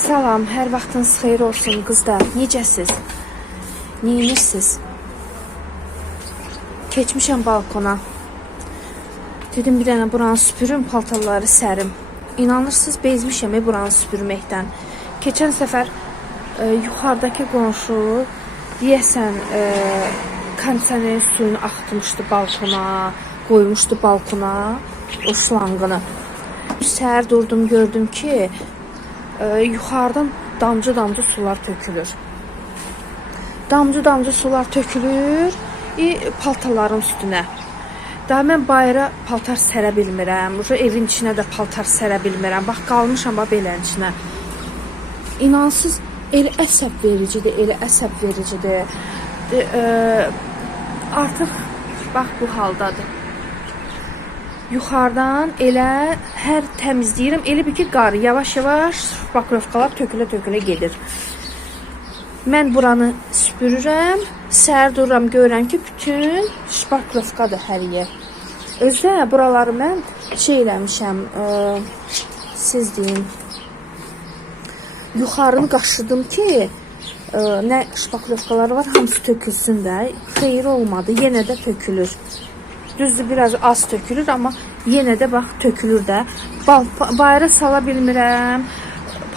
Salam, hər vaxtınız xeyir olsun qızlar. Necəsiz? Neyinirsiniz? Keçmişəm balkona. Dedim bir dənə buranı süpürüm, paltarları sərim. İnanırsınız, bezmişəm buranı süpürməkdən. Keçən səfər yuxarıdakı qonşu deyəsən kondisionerin suyunu axıtmışdı balkona, qoymuşdu balkona o şlanqını. Səhər durdum, gördüm ki yuxarıdan damcı-damcı sular tökülür. Damcı-damcı sular tökülür paltarların üstünə. Daha mən bayıra paltar sərə bilmirəm. Evin içinə də paltar sərə bilmirəm. Bax, qalmışam belən içinə. İnansız, elə əsəb vericidir, elə əsəb vericidir. Artıq, bax, bu haldadır. Yuxarıdan elə hər təmizləyirəm. Elə bir ki, qar yavaş-yavaş bakrovkalar tökülə-tökülə gedir. Mən buranı süpürürəm. Səhər dururam, görürəm ki, bütün şpaklovkadır hər yer. Özdə buraları mən eləmişəm, siz deyin, yuxarını qaşıdım ki, nə şpaklovkaları var, hamısı tökülsün də. Xeyir olmadı, yenə də tökülür. Düzdür, biraz az tökülür, amma yenə də bax, tökülür də. Bayıra sala bilmirəm,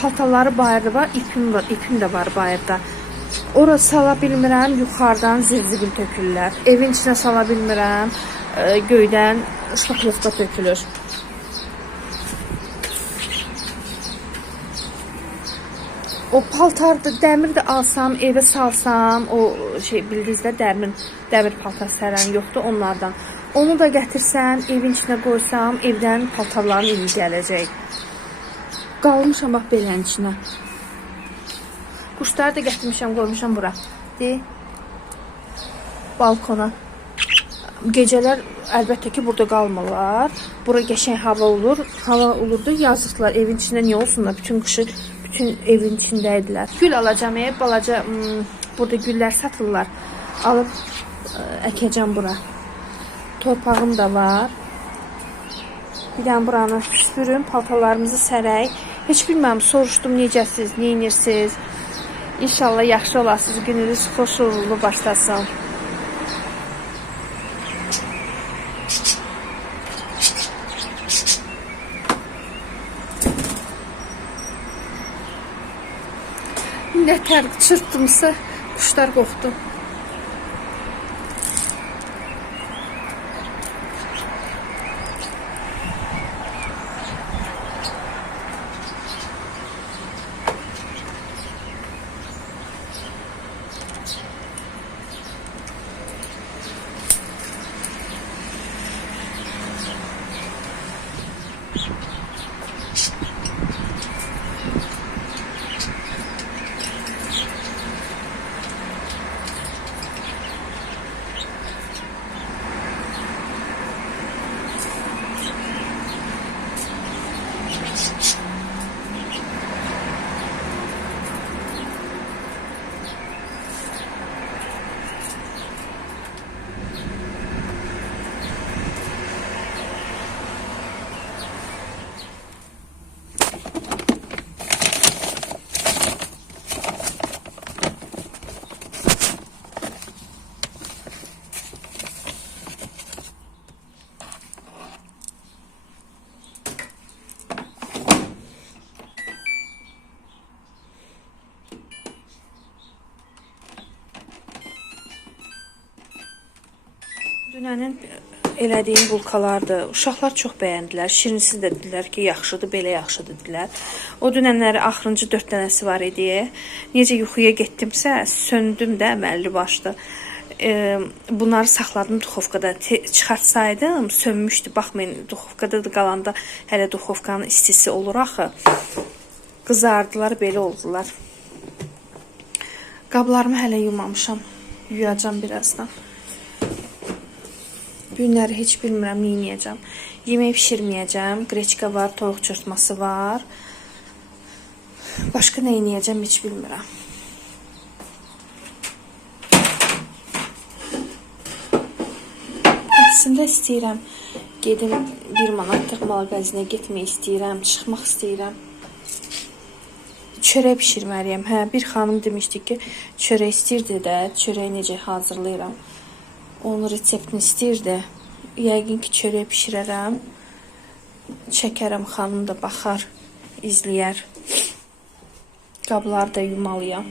paltarları bayırda var, ipim də var bayırda. Ora sala bilmirəm, yuxarıdan zirzibil tökülürlər. Evin içinə sala bilmirəm, göydən şpaklovka tökülür. O paltarda dəmir də alsam, evə salsam, o bildinizdə dəmir paltar sərən yoxdur onlardan. Onu da gətirsən, evin içinə qoysam, evdən paltarların iyi gələcək. Qalmışam bax belən içinə. Quşları da gətirmişəm, qoymuşam bura. Balkona. Gecələr əlbəttə ki, burada qalmırlar. Bura qəşəng hava olur. Hava olurdu, yazıqlar evin içində niyə olsunlar? Bütün qışı bütün evin içindəydilər. Gül alacağım, balaca burada güllər satırlar. Alıb əkəcəm bura. Torpağım da var. Bir dənə buranı süpürüm, paltarlarımızı sərək. Heç bilməm, soruşdum necəsiz, neyinirsiniz? İnşallah yaxşı olasınız, gününüz xoş uğurlu başlasın. Nə tər çırpdımsa, quşlar qorxdu. Dünənin elədiyim bulkalardır. Uşaqlar çox bəyəndilər. Şirinsi də dedilər ki, yaxşıdır, belə yaxşıdır dedilər. O dünənləri axırıncı 4 dənəsi var idi. Necə yuxuya getdimsə, söndüm də əməlli başlı. Bunları saxladım duxovkada. Çıxartsaydım, sönmüşdü. Baxmayın, duxovkada da qalanda hələ duxovkanın istisi olur axı. Qızardılar, belə oldular. Qablarımı hələ yumamışam. Yuyacam birazdan. Günləri heç bilmirəm, neyiniyəcəm. Yemək pişirməyəcəm. Qreçka var, toyuq çörtması var. Başqa neyiniyəcəm, heç bilmirəm. Əslində istəyirəm. Gedim 1 manatlıq mağazinə getmək istəyirəm. Çıxmaq istəyirəm. çörək bişirməliyəm. Hə, bir xanım demişdi ki, çörək istəyirdi də, çörəyi necə hazırlayıram. Onun reseptini istəyirdi. Yəqin ki, çörək bişirərəm. Çəkərəm, xanım da baxar, izləyər. Qabları da yumalıyam.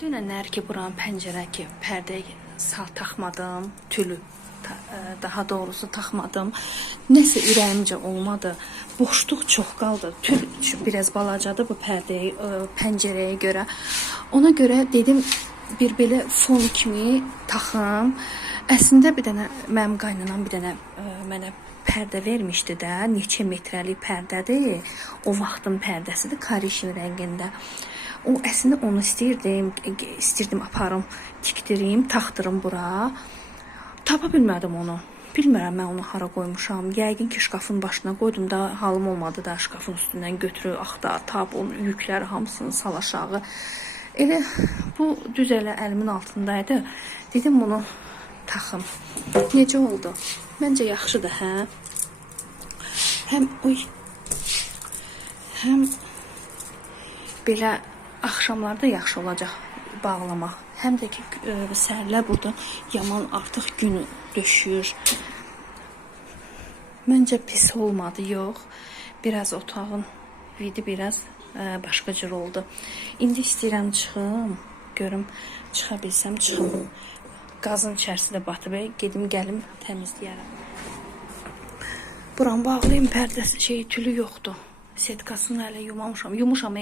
Dünənlər ki, buranın pəncərə ki, pərdəyə sal taxmadım, tülü, daha doğrusu taxmadım. Nəsə ürəyimcə olmadı. Boşluq çox qaldı. Tül biraz balacadır bu pəncərəyə görə. Ona görə dedim, bir belə fon kimi taxım. Əslində bir dənə mənim qaynanam bir dənə mənə pərdə vermişdi də, neçə metrəlik pərdədir. O vaxtın pərdəsidir, karişin rəngində. O əslində onu istirdim aparım, tikdirim, taxdırım bura. Tapa bilmədim onu. Bilmirəm mən onu hara qoymuşam. Yəqin ki, şkafın başına qoydum da, halım olmadı da şkafın üstündən götürü, axtar, tap, onun yükləri hamısını sal aşağı. Elə bu düz elə əlimin altındaydı. Dedim bunu taxım. Necə oldu? Məncə yaxşıdır, hə? Həm belə axşamlarda yaxşı olacaq bağlamaq. Həm də ki, səhərlər burada yaman artıq günü döşüyür. Məncə pis olmadı, yox. Biraz otağın vidi biraz başqa cür oldu. İndi istəyirəm çıxım, görüm çıxa bilsəm çıxım. Qazın içərisində batıb, gedim gəlim təmizləyərəm. Buram bağlayayım, pərdəsi tülü yoxdur. Setkasını hələ yumamışam. Yumuşam,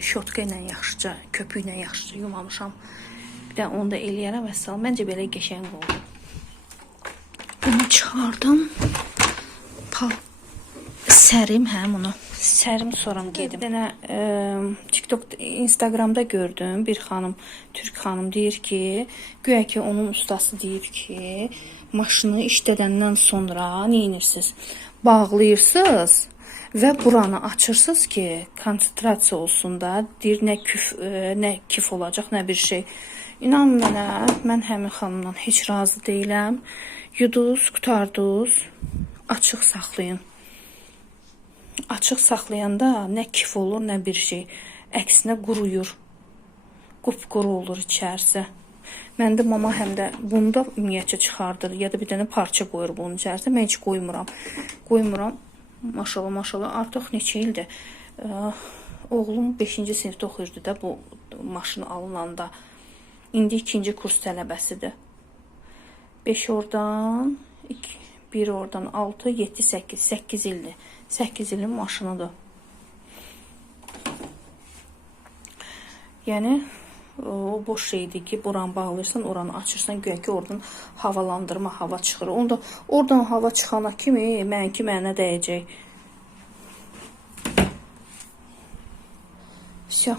şotka ilə yaxşıca, köpük ilə yaxşıca yumamışam. Bir də onu da eləyərəm vəssalam. Məncə belə qəşəng oldu. Bunu çıxardım. Sərim bunu. Sərim sonra gedim. Bir dənə TikTok, Instagramda gördüm. Bir xanım, Türk xanım deyir ki, güya ki onun ustası deyir ki, maşını işlədəndən sonra nə edirsiniz? Bağlayırsınız və buranı açırsınız ki, konsentrasiya olsun da, deyir nə kif olacaq, nə bir şey. İnanın mənə, mən həmin xanımdan heç razı deyiləm. Yuduz, qutarduz, açıq saxlayın. Açıq saxlayanda nə kif olur, nə bir şey. Əksinə quruyur. Qupquru olur içərisi. Məndə mama həm də bunu da ümumiyyətcə çıxardır. Ya da bir dənə parça qoyur bunun içərisində. Mən heç qoymuram. Maşallah, maşallah. Artıq neçə ildir. Oğlum 5-ci sinifdə oxuyurdu da bu maşını alınanda. İndi 2-ci kurs tələbəsidir. 5 oradan, 1 oradan 6, 7, 8 ildir. 8 ilin maşınıdır. Yəni o boş şeydir ki, buranı bağlayırsan, oranı açırsan, güya ki, oradan havalandırma, hava çıxır. Oradan hava çıxana kimi mənə dəyəcək. Vəsə.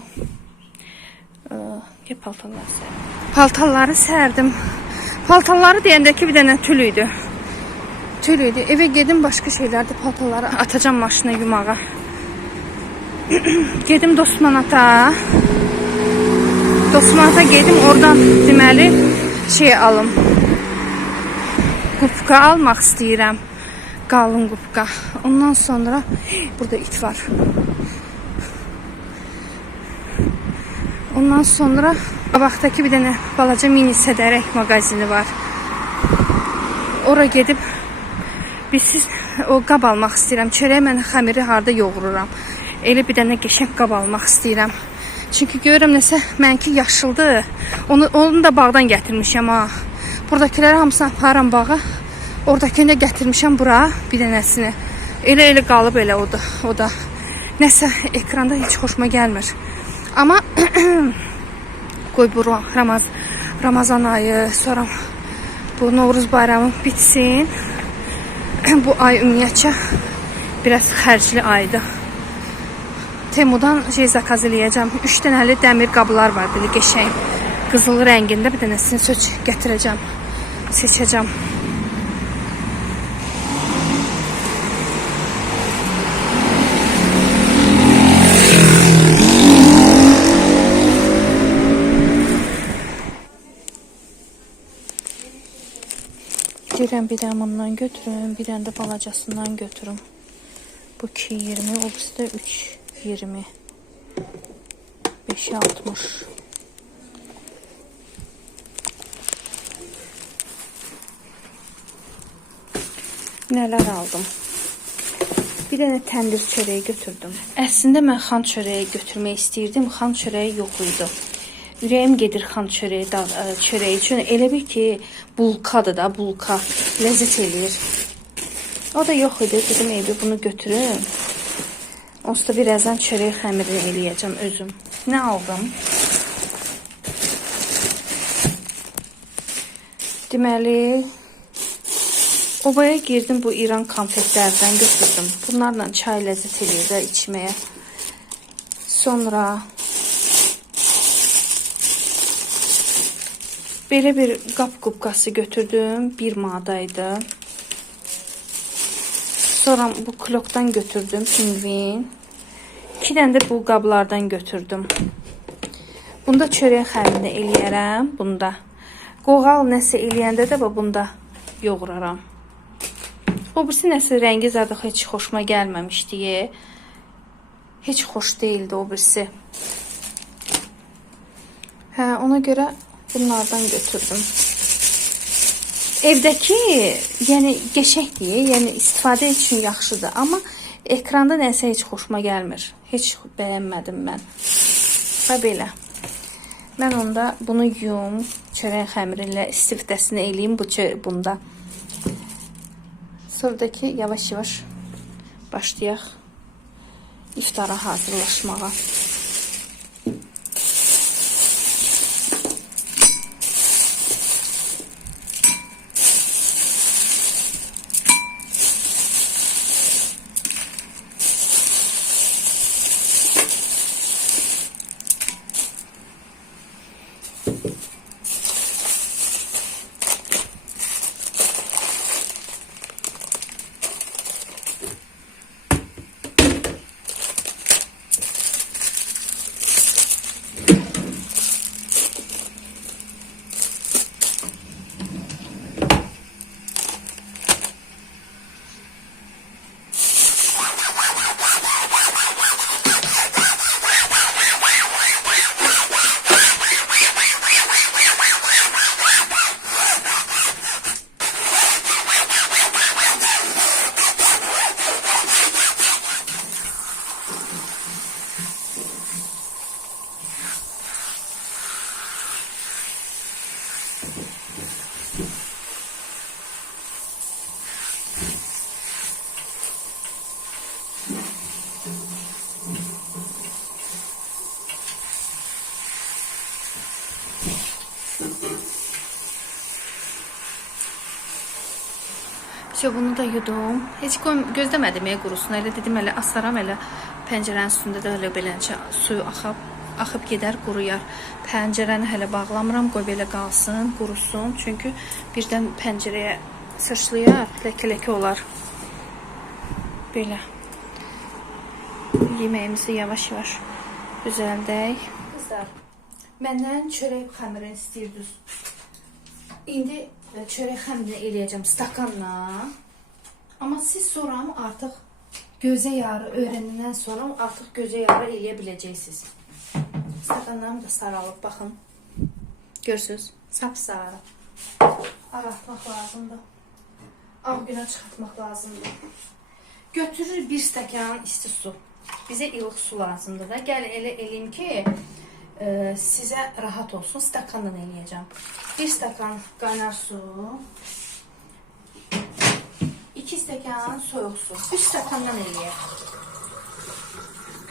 Paltarları sərdim. Paltarları sərdim. Paltarları deyəndə ki, bir dənə tülüydü. Evə gedim, başqa şeylərdə paltarları atacam maşına yumağa. Gedim Dostmanata. Dostmanata gedim, oradan deməli alım. Qupqa almaq istəyirəm. Qalın qupqa. Ondan sonra burada it var. Ondan sonra qabaqdakı bir dənə balaca mini sədərək mağazini var. Ora gedib siz o qab almaq istəyirəm. Çörək mən xəmiri harda yoğururam. Elə bir dənə qəşəng qab almaq istəyirəm. Çünki görürəm nəsə mənki yaşıldır. Onu da bağdan gətirmişəm ha. Buradakiləri hamısını aparıram bağa. Oradakini də gətirmişəm bura bir dənəsini. Elə qalıb elə o da. Nəsə ekranda heç xoşuma gəlmir. Amma qoy bu Ramazan ayı, sonra bu Novruz bayramı bitsin. Bu ay ümumiyyətcə biraz xərcli aydır. Temudan zakaz eləyəcəm. 3 dənəli dəmir qablar var, belə qəşəng. Qızıl rəngində bir dənəsini gətirəcəm. Seçəcəm. Deyirəm, bir dənə bundan götürüm, bir dənə də balacasından götürüm. Bu 2.20, o birisi də 3.20. 5.60. Nələr aldım? Bir dənə təndir çörəyi götürdüm. Əslində mən xan çörəyi götürmək istəyirdim. Xan çörəyi yox idi. Ürəyim gedir xan çörəyi üçün. Elə bir ki, bulkadır da, bulka. Ləzzət eləyir. O da yox idi. Dedim, eybi bunu götürüm. Onsuz da birazdan çörək xəmirini eləyəcəm özüm. Nə aldım? Deməli, obaya girdim, bu İran konfetlərdən götürdüm. Bunlarla çay ləzzət eləyir də içməyə. Sonra belə bir qap qubqası götürdüm. 1 manataydı. Sonra bu klokdan götürdüm. Pingvin. 2 dənə də bu qablardan götürdüm. Bunda çörək xəmirini eləyərəm. Bunda. Qoğal nəsə eləyəndə də bunda yoğuraram. O birisi nəsə rəngi zadı heç xoşuma gəlməmişdi. Heç xoş değildi o birisi. Hə, ona görə bunlardan götürdüm. Evdəki, yəni qəşəngdir, yəni istifadə üçün yaxşıdır, amma ekranda nəsə heç xoşuma gəlmir. Heç bəyənmədim mən. Və belə. Mən onda bunu yum, çörək xəmiri ilə istifadəsini eləyim bunda. Sonradakı yavaş-yavaş başlayaq iftara hazırlaşmağa. Bunu da yudum. Heç gözləmədim qurusun. Elə dedim, elə asaram, elə pəncərənin üstündə də elə beləcə suyu axıb gedər, quruyar. Pəncərəni hələ bağlamıram, qoy belə qalsın, qurusun. Çünki birdən pəncərəyə sıçrayar, ləkə-ləkə olar. Belə. Yeməyimizi yavaş-yavaş düzəldək. Qızlar, məndən çörək xəmirini istəyirdiniz. İndi çörək xəmirini eləyəcəm stakanla. Amma siz sonra artıq gözə yarı öyrənindən sonra artıq gözə yarı eləyə biləcəksiniz. Stakanlarım da saralıb, baxın. Görürsünüz, sap-sarı. Ağartmaq lazımdır. Ağ günə çıxartmaq lazımdır. Götürür 1 stəkan isti su. Bizə ilıq su lazımdır da. Gəl elə eləyim ki, sizə rahat olsun. Stakanla eləyəcəm. 1 stəkan qaynar su. 2 stəkan soyuq su. 3 stəkandan eləyək.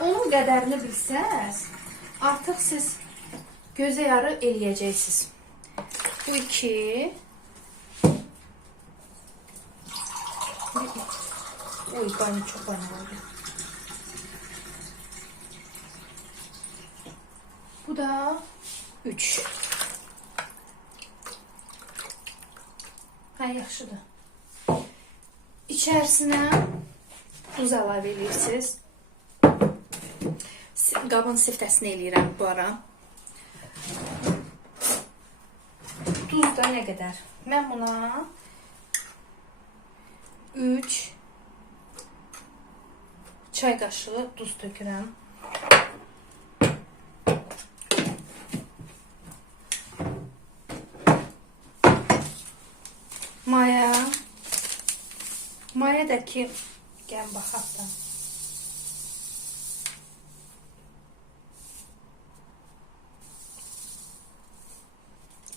Onun qədərini bilsəz, artıq siz Gözə yarı eləyəcəksiniz. Bu 2. Oy, qayna çox qaynadı. Bu da 3. Hə, yaxşıdır. İçərisinə duz əlavə edirsiniz. Qabın siftəsini eləyirəm bu ara. Duz da nə qədər? Mən buna 3 çay qaşığı duz tökürəm. Maya. Maya da ki, gəl baxaq da.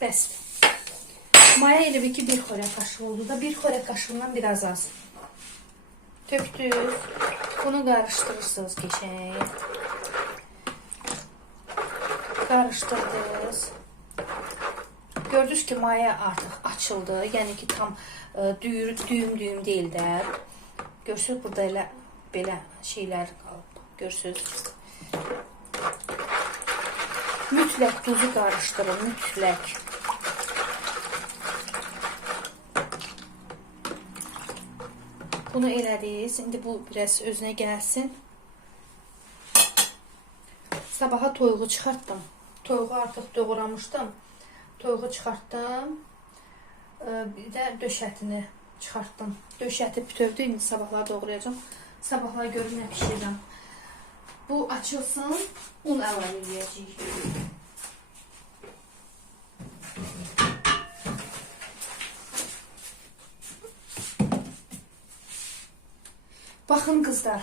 Bəsdir. Maya elə bir ki, 1 xörək qaşığı oldu da, 1 xörək qaşığından biraz az. Tökdük. Bunu qarışdırırsınız keçək. Qarışdırdınız. Gördünüz ki, maya artıq açıldı. Yəni ki, tam düyüm deyil də. Görürsünüz, burada elə belə şeylər qalıb. Görürsünüz. Mütləq duzu qarışdırın, mütləq. Bunu elədiniz. İndi bu biraz özünə gəlsin. Sabaha toyuğu çıxartdım. Toyuğu artıq doğramışdım. Toyuğu çıxartdım. Bir də döş ətini çıxartdım. Döş əti bütövdür. İndi sabahları doğrayacağım. Sabahları görüm nə pişirəm. Bu açılsın. Un əlavə edəcəyik. Baxın qızlar,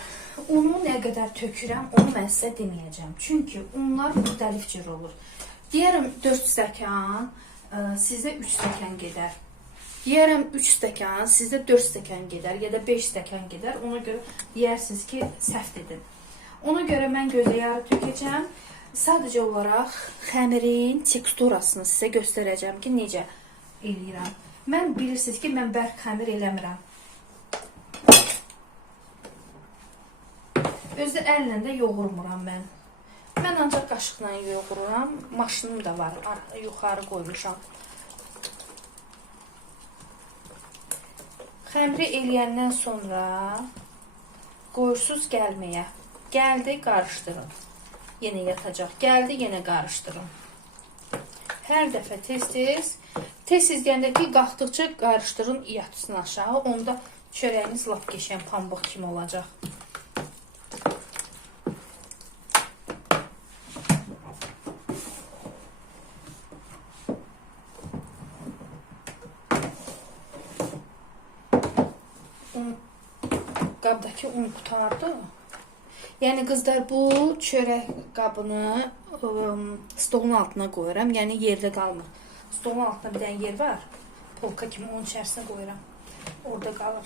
unu nə qədər tökürəm, onu mən sizə deməyəcəm. Çünki unlar müxtəlif cür olur. Deyərəm 4 stəkan, sizdə 3 stəkan gedər. Deyərəm 3 stəkan, sizdə 4 stəkan gedər, ya da 5 stəkan gedər. Ona görə deyirsiniz ki, səhv dedim. Ona görə mən gözə yarı tökəcəm. Sadəcə olaraq xəmirin teksturasını sizə göstərəcəm ki, necə eləyirəm. Mən bilirsiniz ki, mən bərk xəmir eləmirəm. Özdə əllə də yoğurmuram mən. Mən ancaq qaşıqla yoğururam. Maşınım da var. Yuxarı qoymuşam. Xəmiri eləyəndən sonra qoyursuz gəlməyə. Gəldi, qarışdırın. Yenə yatacaq. Gəldi, yenə qarışdırın. Hər dəfə tez-tez gəndə ki, qalxdıqca qarışdırın, yatsın aşağı. Onda çörəyiniz lap qəşəng pambıq kimi olacaq. Qabdakı un qutardı. Yəni qızlar, bu çörək qabını stolun altına qoyuram. Yəni yerdə qalmır. Stolun altında bir dənə yer var. Polka kimi onun içərisinə qoyuram. Orada qalır.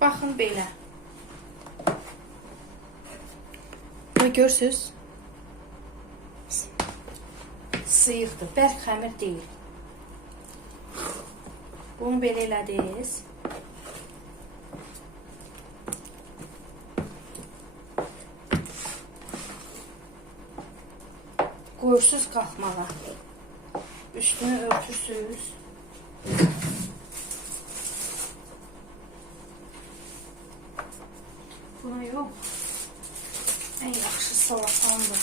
Baxın belə. Görürsünüz? Sıyıqdır. Bərk xəmir deyil. Bunu belə elədiniz. Qoyursuz qalxmağa. Üstünü örtürsünüz. Buna yox. Ən yaxşı salatandır.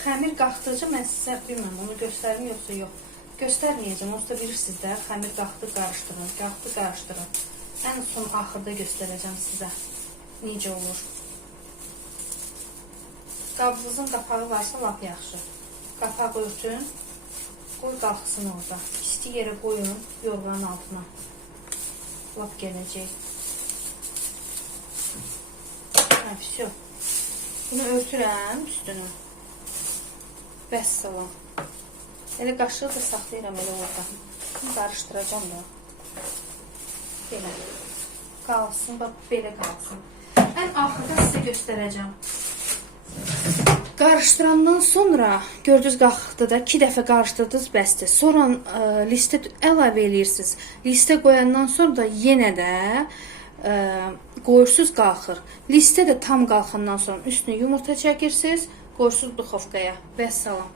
Xəmir qalxdıqca mən sizə bilməm, onu göstərim yoxsa yox. Göstərməyəcəm, onsuz da bilirsiniz də, xəmir qalxdı, qarışdırın, qalxdı, qarışdırın. Ən son axırda göstərəcəm sizə necə olur. Qabınızın qapağı varsa lap yaxşı. Qapağı örtün, qoy qalxsın orada. İsti yerə qoyun, yorğanın altına. Lap gələcək. Hə, все. Bunu örtürəm üstünü. Vəssalam. Elə qaşığı da saxlayıram elə orada. Bunu qarışdıracam da. Belə. Qalsın, bax belə qalsın. Ən axırda sizə göstərəcəm. Qarışdırandan sonra gördünüz qalxdı da 2 dəfə qarışdırdınız bəsdir. Sonra listə əlavə edirsiniz. Listə qoyandan sonra da yenə də qoyursunuz qalxır. Listə də tam qalxandan sonra üstünə yumurta çəkirsiniz, qoyursunuz duxovkaya. Vəssalam.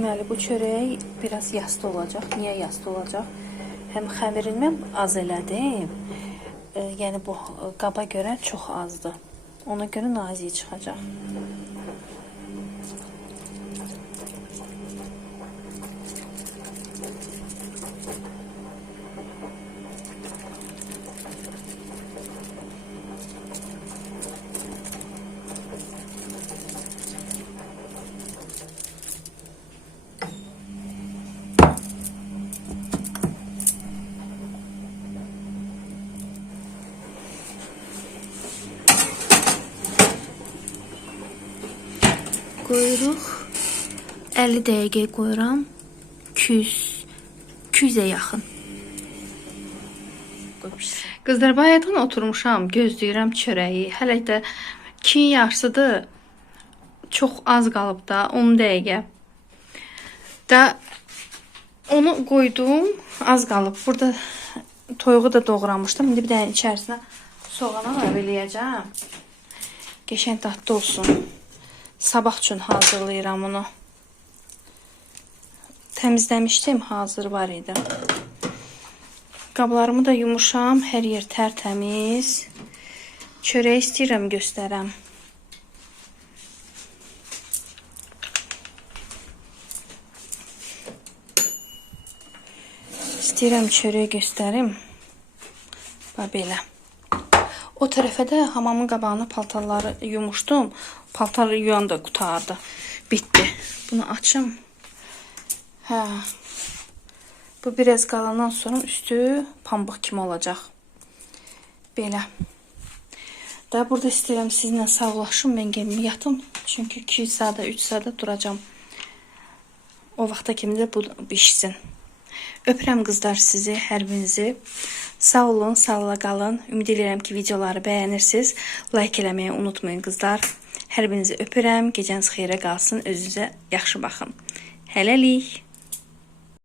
Deməli, bu çörək biraz yastı olacaq. Niyə yastı olacaq? Həm xəmirini mən az elədim. Yəni, bu qaba görə çox azdır. Ona görə nazik çıxacaq. Qoyuruq. 50 dəqiqə qoyuram. 200-ə yaxın. Qızlar, bayaqdan oturmuşam, gözləyirəm çörəyi. Hələ də 2 yarısıdır. Çox az qalıb da 10 dəqiqə. Da onu qoydum, az qalıb. Burada toyuğu da doğramışdım. İndi bir dənə içərisinə soğan əlavə eləyəcəm. Qəşəng dadlı olsun. Sabah üçün hazırlayıram onu. Təmizləmişdim, hazır var idi. Qablarımı da yumuşam, hər yer tərtəmiz. Çörək istəyirəm göstərəm. İstəyirəm çörək göstərim. Bax belə. O tərəfə də hamamın qabağına paltarları yumuşdum. Paltarı yuyan da qutardı. Bitdi. Bunu açım. Hə. Bu biraz qalandan sonra üstü pambıq kimi olacaq. Belə. Da burada istəyirəm sizinlə sağlaşım. Mən gəlmə yatım. Çünki 2 saata, 3 saata duracam. O vaxta kimi də bu bişsin. Öpürəm qızlar sizi, hər birinizi. Sağ olun, sağlıqla qalın. Ümid edirəm ki, videoları bəyənirsiniz. Like eləməyi unutmayın qızlar. Hər birinizi öpürəm. Gecəniz xeyrə qalsın. Özünüzə yaxşı baxın. Hələlik.